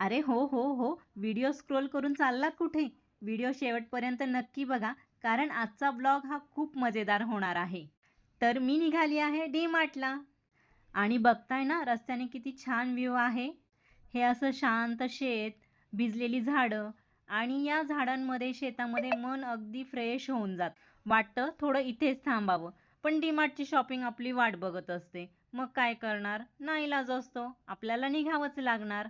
अरे हो हो हो, व्हिडिओ स्क्रोल करून चाललात कुठे? व्हिडिओ शेवटपर्यंत नक्की बघा, कारण आजचा ब्लॉग हा खूप मजेदार होणार आहे. तर मी निघाली आहे डी मार्टला आणि बघताय ना रस्त्याने किती छान व्ह्यू आहे. हे असं शांत शेत, भिजलेली झाडं आणि या झाडांमध्ये शेतामध्ये मन अगदी फ्रेश होऊन जात. वाटतं थोडं इथेच थांबावं. पण डी मार्टची शॉपिंग आपली वाट बघत असते. मग काय करणार? नाईलाज असतो. आपल्याला निघावंच लागणार.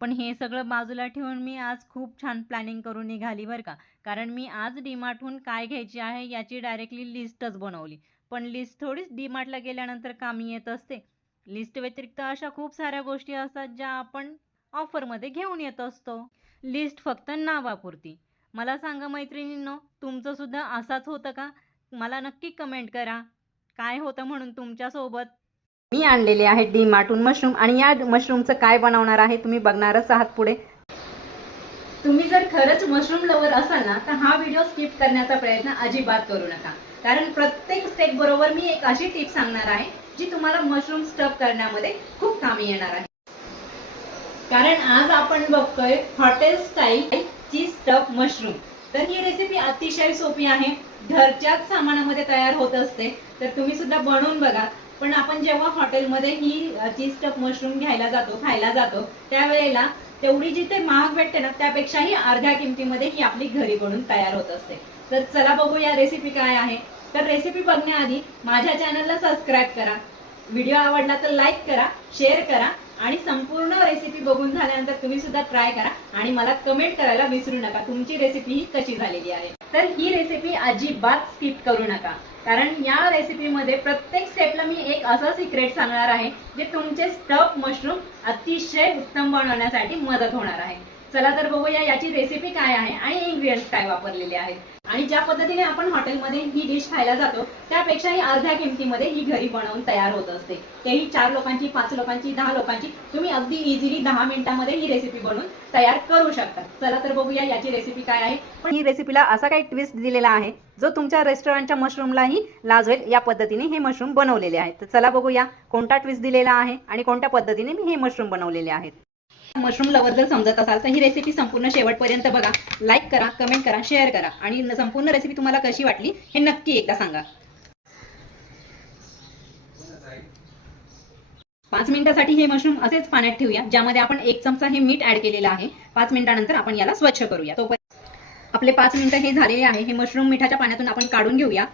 पण हे सगळं बाजूला ठेवून मी आज खूप छान प्लॅनिंग करून निघाली बरं का. कारण मी आज डीमार्टहून काय घ्यायची आहे याची डायरेक्टली लिस्टच बनवली. पण लिस्ट थोडीच डीमार्टला गेल्यानंतर कामी येत असते. लिस्ट व्यतिरिक्त अशा खूप साऱ्या गोष्टी असतात ज्या आपण ऑफरमध्ये घेऊन येत असतो. लिस्ट फक्त नावापुरती. मला सांगा मैत्रिणींनो, तुमचं सुद्धा असाच होतं का? मला नक्की कमेंट करा. काय होतं म्हणून तुमच्यासोबत? मी आणलेले आहेत डी मार्टून मशरूम आणि या मशरूमचं काय बनवणार आहे तुम्ही बघणारच आहात पुढे. तुम्ही जर खरंच मशरूम लवर असाल ना तर हा व्हिडिओ स्किप करण्याचा प्रयत्न अजिबात करू नका. कारण प्रत्येक स्टेप बरोबर मी एक अशी टिप सांगणार आहे जी तुम्हाला मशरूम स्टफ करण्यामध्ये खूप कामी येणार आहे. कारण आज आपण बघतोय हॉटेल स्टाईल ची स्टफ मशरूम. तर ही रेसिपी अतिशय सोपी आहे, घरच्याच सामानामध्ये तयार होत असते. तर तुम्ही सुद्धा बनवून बघा. पण आपण जेव्हा हॉटेलमध्ये ही चीज स्टफ मशरूम घ्यायला जातो, खायला जातो, त्यावेळेला तेवढी जिथे महाग भेटते ना त्यापेक्षाही अर्ध्या किमतीमध्ये ही आपली घरी बनून तयार होत असते. तर चला बघूया रेसिपी काय आहे. तर रेसिपी बघण्याआधी माझ्या चॅनलला सबस्क्राईब करा, व्हिडिओ आवडला तर लाईक करा, शेअर करा आणि संपूर्ण रेसिपी बघून झाल्यानंतर तुम्ही सुद्धा ट्राय करा आणि मला कमेंट करायला विसरू नका तुमची रेसिपी ही कशी झालेली आहे. तर ही रेसिपी अजिबात स्किप करू नका, कारण या रेसिपीमध्ये प्रत्येक स्टेपला मी एक असं सिक्रेट सांगणार आहे जे तुमचे स्टफ मशरूम अतिशय उत्तम बनवण्यासाठी मदत होणार आहे. चला तर बघूया याची रेसिपी काय आहे आणि इन्ग्रेडियंट्स काय वापरलेले आहेत. आणि ज्या पद्धतीने आपण हॉटेलमध्ये ही डिश खायला जातो त्यापेक्षाही अर्ध्या किमतीमध्ये ही घरी बनवून तयार होत असते. तेही 4 लोकांची, 5 लोकांची, 10 लोकांची. तुम्ही अगदी इझिली 10 मिनिटांमध्ये ही रेसिपी बनवून तयार करू शकता. चला तर बघूया याची रेसिपी काय आहे. पण ही रेसिपीला असा काही ट्विस्ट दिलेला आहे जो तुमच्या रेस्टॉरंटच्या मशरूमलाही लाजवेल या पद्धतीने हे मशरूम बनवलेले आहेत. तर चला बघूया कोणता ट्विस्ट दिलेला आहे आणि कोणत्या पद्धतीने मी हे मशरूम बनवलेले आहेत. मशरूम लवर जर समजत असाल तर ही रेसिपी संपूर्ण शेवटपर्यंत बघा. लाईक करा, कमेंट करा, शेअर करा आणि संपूर्ण रेसिपी तुम्हाला कशी वाटली हे नक्की एकदा सांगा. 5 मिनिटांसाठी हे मशरूम असेच पाण्यात ठेवूया, ज्यामध्ये आपण 1 चमचा हे मीठ ऍड केलेलं आहे. 5 मिनिटांनंतर आपण याला स्वच्छ करूया. तोपर्यंत आपले 5 मिनिटं हे झालेले आहे. हे मशरूम मिठाच्या पाण्यातून आपण काढून घेऊया.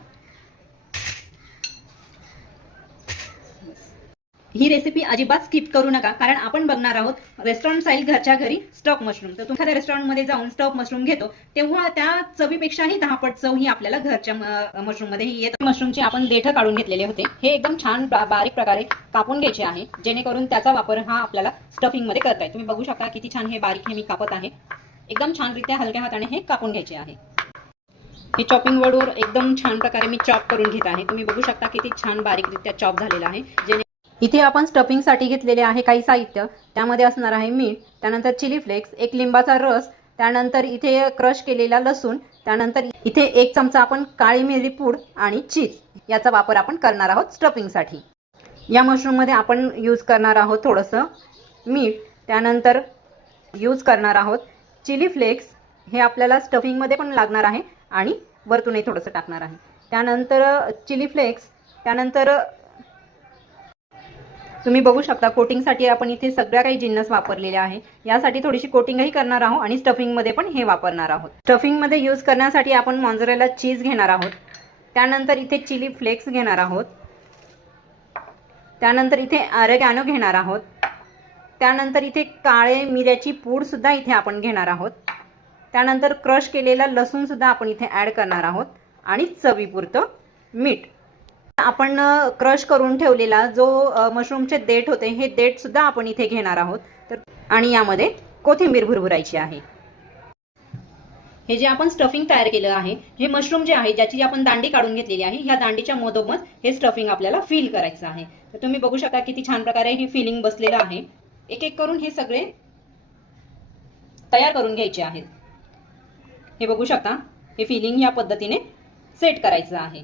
ही रेसिपी अजिबात स्किप करू नका, कारण आपण बघणार आहोत रेस्टॉरंट स्टाईल घरच्या घरी स्टफ मशरूम. तर तुम्ही एखाद्या रेस्टॉरंटमध्ये जाऊन स्टफ मशरूम घेतो तेव्हा त्या चवीपेक्षाही 10 पट चव ही आपल्याला घरच्या मशरूम मध्ये येते. मशरूमचे आपण देठ काढून घेतलेले होते. हे एकदम छान बारीक प्रकारे कापून घ्यायचे आहे, जेणेकरून त्याचा वापर हा आपल्याला स्टफिंग मध्ये करता येईल. तुम्ही बघू शकता किती छान हे बारीक हे मी कापत आहे. एकदम छान रित्या हलक्या हाताने हे कापून घ्यायचे आहे. हे चॉपिंग बोर्डवर एकदम छान प्रकारे मी चॉप करून घेत आहे. तुम्ही बघू शकता किती छान बारीकरित्या चॉप झालेला आहे. इथे आपण स्टफिंगसाठी घेतलेले आहे काही साहित्य. त्यामध्ये असणार आहे मीठ, त्यानंतर चिली फ्लेक्स, 1 लिंबाचा रस, त्यानंतर इथे क्रश केलेला लसूण, त्यानंतर इथे 1 चमचा आपण काळी मिरी पूड आणि चीज याचा वापर आपण करणार आहोत स्टफिंगसाठी. या मशरूममध्ये आपण यूज करणार आहोत थोडंसं मीठ, त्यानंतर यूज करणार आहोत चिली फ्लेक्स. हे आपल्याला स्टफिंगमध्ये पण लागणार आहे आणि वरतूनही थोडंसं टाकणार आहे. त्यानंतर चिली फ्लेक्स, त्यानंतर तुम्ही बघू शकता कोटिंगसाठी आपण इथे सगळ्या काही जिन्नस वापरलेले आहे. यासाठी थोडीशी कोटिंगही करणार आहोत आणि स्टफिंगमध्ये पण हे वापरणार आहोत. स्टफिंगमध्ये यूज करण्यासाठी आपण मॉन्झरेला चीज घेणार आहोत. त्यानंतर इथे चिली फ्लेक्स घेणार आहोत. त्यानंतर इथे ऑरेगॅनो घेणार आहोत. त्यानंतर इथे काळे मिऱ्याची पूड सुद्धा इथे आपण घेणार आहोत. त्यानंतर क्रश केलेला लसूण सुद्धा आपण इथे ॲड करणार आहोत आणि चवीपुरतं मीठ. आपण क्रश करून ठेवलेला जो मशरूमचे देठ होते हे देठ सुद्धा आपण इथे घेणार आहोत. तर आणि यामध्ये कोथिंबीर भुरभुरायची आहे. हे जे आपण स्टफिंग तयार केलं आहे, हे मशरूम जे आहे ज्याची आपण दांडी काढून घेतलेली आहे, ह्या दांडीच्या मधोमध हे स्टफिंग आपल्याला फिल करायचं आहे. तर तुम्ही बघू शकता किती छान प्रकारे हे फिलिंग बसलेलं आहे. एक एक करून हे सगळे तयार करून घ्यायचे आहेत. हे बघू शकता हे फिलिंग या पद्धतीने सेट करायचं आहे.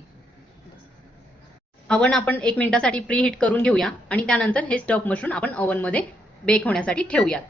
ओव्हन आपण 1 मिनिटासाठी प्री हीट करून घेऊया आणि त्यानंतर हे स्टफ मशरूम आपण ओव्हनमध्ये बेक होण्यासाठी ठेवूयात.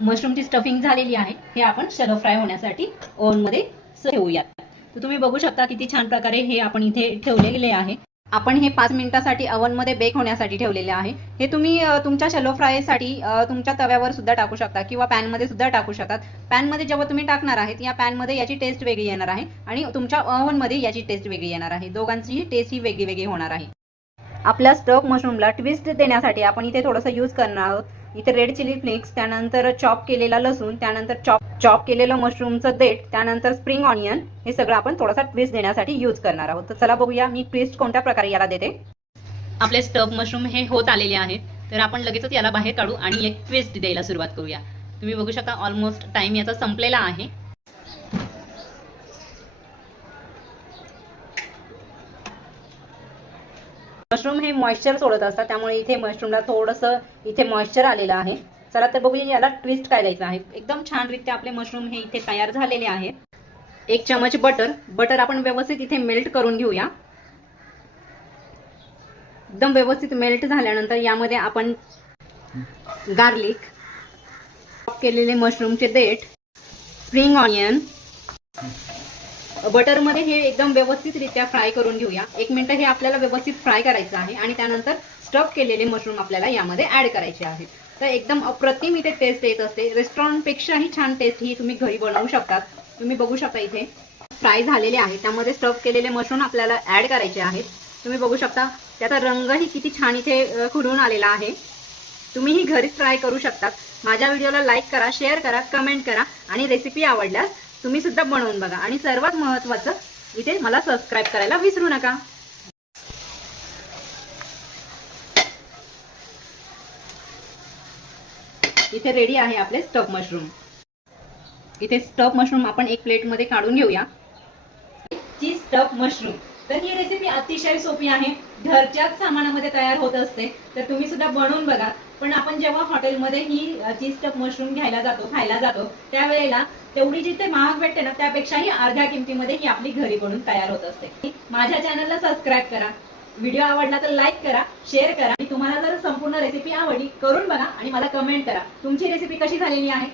मशरूमची स्टफिंग झालेली आहे. हे आपण शॅलो फ्राय होण्यासाठी ओव्हनमध्ये ठेवूयात. तर तुम्ही बघू शकता किती छान प्रकारे हे आपण इथे ठेवलेले आहे. आपण हे 5 मिनिटासाठी ओव्हनमध्ये बेक होण्यासाठी ठेवलेले आहे. हे तुम्ही तुमच्या शॅलो फ्रायसाठी तुमच्या तव्यावर सुद्धा टाकू शकता किंवा पॅनमध्ये सुद्धा टाकू शकतात. पॅनमध्ये जेव्हा तुम्ही टाकणार आहेत या पॅनमध्ये याची टेस्ट वेगळी येणार आहे आणि तुमच्या ओव्हनमध्ये याची टेस्ट वेगळी येणार आहे. दोघांची टेस्ट ही वेगळी वेगळी होणार आहे. आपल्या स्टफ मशरूमला ट्विस्ट देण्यासाठी आपण इथे थोडंसं यूज करणार आहोत. इथे रेड चिली फ्लेक्स, त्यानंतर चॉप केलेला लसूण, त्यानंतर चॉप केलेलं मशरूमचं देठ, त्यानंतर स्प्रिंग ऑनियन, हे सगळं आपण थोडासा ट्विस्ट देण्यासाठी यूज करणार आहोत. तर चला बघूया मी ट्विस्ट कोणत्या प्रकारे याला देते. आपले स्टफ मशरूम हे होत आलेले आहेत. तर आपण लगेचच याला बाहेर काढू आणि एक ट्विस्ट द्यायला सुरुवात करूया. तुम्ही बघू शकता ऑलमोस्ट टाइम याचा संपलेला आहे. मशरूम हे मॉइश्चर सोडत असतात, त्यामुळे इथे मशरूमला थोडंसं इथे मॉइश्चर आलेलं आहे. चला तर बघूया याला ट्विस्ट काय द्यायचं आहे. एकदम छानरित्या आपले मशरूम हे इथे तयार झालेले आहेत. 1 चमच बटर आपण व्यवस्थित इथे मेल्ट करून घेऊया. एकदम व्यवस्थित मेल्ट झाल्यानंतर यामध्ये आपण गार्लिक, चॉप केलेले मशरूमचे देठ, स्प्रिंग ऑनियन, बटरमध्ये हे एकदम व्यवस्थितरित्या फ्राय करून घेऊया. 1 मिनिट हे आपल्याला व्यवस्थित फ्राय करायचं आहे आणि त्यानंतर स्टफ केलेले मशरूम आपल्याला यामध्ये ऍड करायचे आहेत. तर एकदम अप्रतिम इथे टेस्ट येत असते. रेस्टॉरंटपेक्षाही छान टेस्ट ही तुम्ही घरी बनवू शकतात. तुम्ही बघू शकता इथे फ्राय झालेले आहे, त्यामध्ये स्टफ केलेले मशरूम आपल्याला ऍड करायचे आहेत. तुम्ही बघू शकता त्याचा रंगही किती छान इथे खुलून आलेला आहे. तुम्हीही घरीच ट्राय करू शकतात. माझ्या व्हिडिओला लाईक करा, शेअर करा, कमेंट करा आणि रेसिपी आवडल्यास तुम्ही सुद्धा बनवून बघा. आणि सर्वात महत्त्वाचं इथे मला सबस्क्राईब करायला विसरू नका. इथे रेडी आहे आपले स्टफ मशरूम. इथे स्टफ मशरूम आपण एक प्लेटमध्ये काढून घेऊया. चीज स्टफ मशरूम. तर ही रेसिपी अतिशय सोपी आहे, घरच्याच सामानामध्ये तयार होत असते. तर तुम्ही सुद्धा बनवून बघा. पण आपण जेव्हा हॉटेलमध्ये ही चीज स्टफ मशरूम खायला जातो त्यावेळेला तेवढी जिथे महाग भेटते ना त्यापेक्षाही अर्ध्या किमतीमध्ये ही आपली घरी बनवून तयार होत असते. माझ्या चॅनलला सबस्क्राईब करा. व्हिडिओ आवडला तर लाईक करा, शेअर करा आणि तुम्हाला जर संपूर्ण रेसिपी आवडली करून बघा आणि मला कमेंट करा तुमची रेसिपी कशी झालेली आहे.